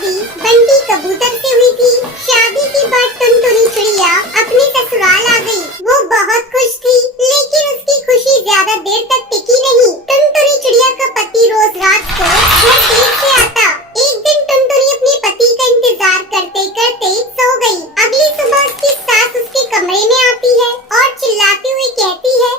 शादी बंटी कबूतर से हुई थी। शादी के बाद टुनटुनी चिड़िया अपने ससुराल आ गई। वो बहुत खुश थी, लेकिन उसकी खुशी ज्यादा देर तक टिकी नहीं। टुनटुनी चिड़िया का पति रोज रात को घर देर से आता। एक दिन टुनटुनी अपने पति का इंतजार करते करते सो गई। अगली सुबह उसकी सास उसके कमरे में आती है और चिल्लाती हुई कहती है,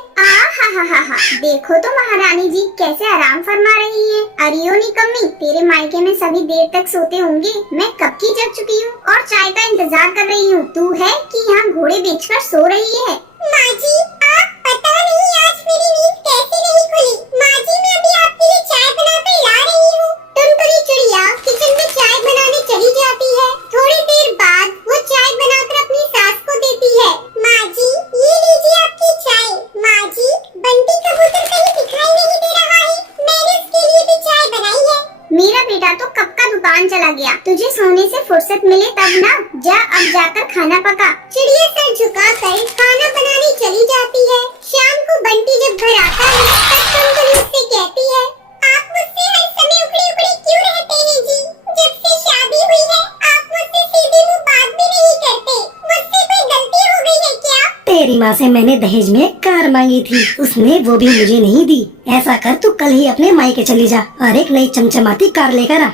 हा, देखो तो महारानी जी कैसे आराम फरमा रही है। अरियो निकम्मी, तेरे मायके में सभी देर तक सोते होंगे। मैं कब की जग चुकी हूँ और चाय का इंतजार कर रही हूँ। तू है कि यहाँ घोड़े बेचकर सो रही है। माँ जी, आप पता नहीं आज मेरी नींद कैसे नहीं खुली। माँ जी, मैं अभी आपके लिए चाय बनाकर ला रही हूँ। टुनटुनी चिड़िया किचन में चाय बनाने चली जाती है। थोड़ी देर बाद वो चाय बनाकर अपनी सास को देती है। माँ जी, ये लीजिए आपकी चाय। माँ जी, बंटी कबूतर कहीं दिखाई नहीं दे रहा है। मैंने उसके लिए भी चाय बनाई है। मेरा बेटा तो कब का दुकान चला गया। तुझे सोने से फुर्सत मिले तब ना। जा अब जाकर खाना पका। चिड़िया सर झुकाकर खाना बनाने चली जाती है। शाम को बंटी जब घर आता है तब टुनटुनी उससे कहती है, आप मुझसे हर समय उखड़े उखड़े क्यों रहते हैं जी? जब से शादी हुई है आप मुझसे सीधे मुंह बात भी नहीं करते। मुझसे कोई गलती हो गई है क्या? तेरी माँ से मैंने दहेज में एक कार मांगी थी, उसने वो भी मुझे नहीं दी। ऐसा कर, तू कल ही अपने मायके चली जा और एक नई चमचमाती कार लेकर आ।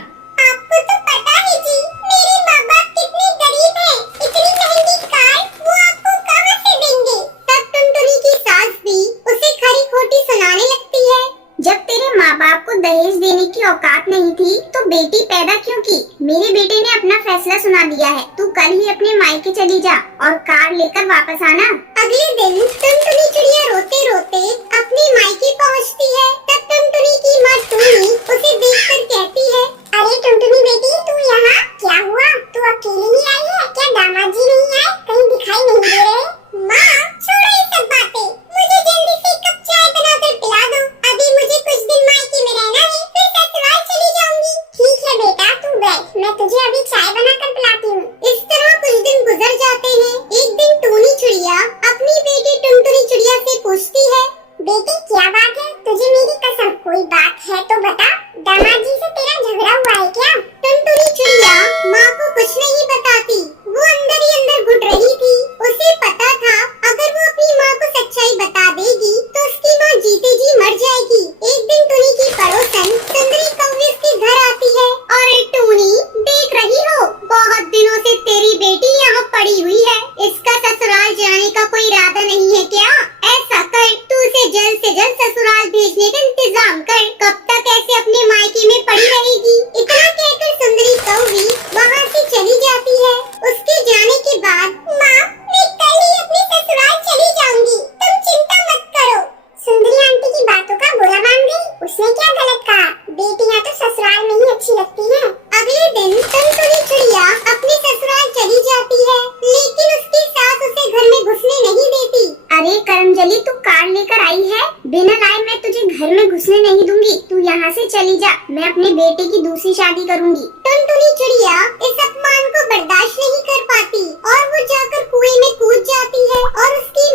आपको तो पता है जी, मेरे माँ बाप कितने गरीब हैं। इतनी महंगी कार वो आपको कहाँ से देंगे? तब टुनटुनी की सास भी उसे खरी खोटी सुनाने लगती है। जब तेरे माँ बाप को दहेज देने की औकात नहीं थी तो बेटी पैदा क्यों की? मेरे बेटे ने अपना फैसला सुना दिया है। तू कल ही अपने मायके चली जा और कार लेकर वापस आना। अगले दिन टुनटुनी चिड़िया रोते रोते अपने मायके पहुंचती है। तब टुनटुनी की माँ टूनी उसे देखकर कहती है, अरे टुनटुनी बेटी, तू यहाँ क्या हुआ? तू अकेली ही आई है क्या? दामाद जी नहीं आए? कहीं दिखाई नहीं दे रहे? माँ, छोड़ो ये सब बातें। मुझे जल्दी से एक कप चाय बनाकर पिला दो। अभी मुझे कुछ दिन मायके में रहना है, फिर ससुराल चली जाऊंगी। ठीक है बेटा, तू बैठ, मैं तुझे अभी चाय बनाकर पिलाती हूँ। इस तरह कुछ दिन गुजर जाते हैं। एक दिन टूनी चिड़िया अपनी बेटी टुनटुनी चिड़िया से पूछती है, बेटी क्या बात है? तुझे मेरी कसम कोई बात है तो बता। दामाद जी से तेरा झगड़ा हुआ है क्या? टुनटुनी चिड़िया माँ को कुछ नहीं बताती। वो अंदर ही अंदर घुट रही थी। उसे पता था अगर वो अपनी माँ को सच्चाई बता देगी तो उसकी माँ जीते जी मर जाएगी। एक दिन टूनी की पड़ोसन सुंदरी कौवी उसके घर आती है। अरे टूनी, देख रही हो बहुत दिनों से तेरी बेटी यहाँ पड़ी हुई है। इसका ससुराल जाने का कोई इरादा नहीं है क्या? ऐसा कर, तू उसे जल्द से जल्द ससुराल भेजने का इंतजाम कर। कब तक ऐसे अपने मायके में पड़ी रहेगी? इतना कहकर सुंदरी कौवी वहाँ से चली जाती है। उसके जाने के बाद, माँ, मैं कल ही अपने ससुराल चली जाऊंगी, तुम चिंता मत करो। सुंदरी आंटी की बातों का बुरा मान गई। उसने क्या गलत कहा? बेटियाँ तो ससुराल में ही अच्छी लगती हैं। अगले दिन टुनटुनी चिड़िया अपने ससुराल चली जाती है, लेकिन उसकी सास उसे घर में घुसने नहीं देती। अरे करमजली, तू कार लेकर आई है? बिना लाए मैं तुझे घर में घुसने नहीं दूंगी। तू यहाँ से चली जा, मैं अपने बेटे की दूसरी शादी करूँगी। टुनटुनी चिड़िया इस अपमान को बर्दाश्त नहीं कर पाती और वो जाकर कुएं में कूद जाती है और उसकी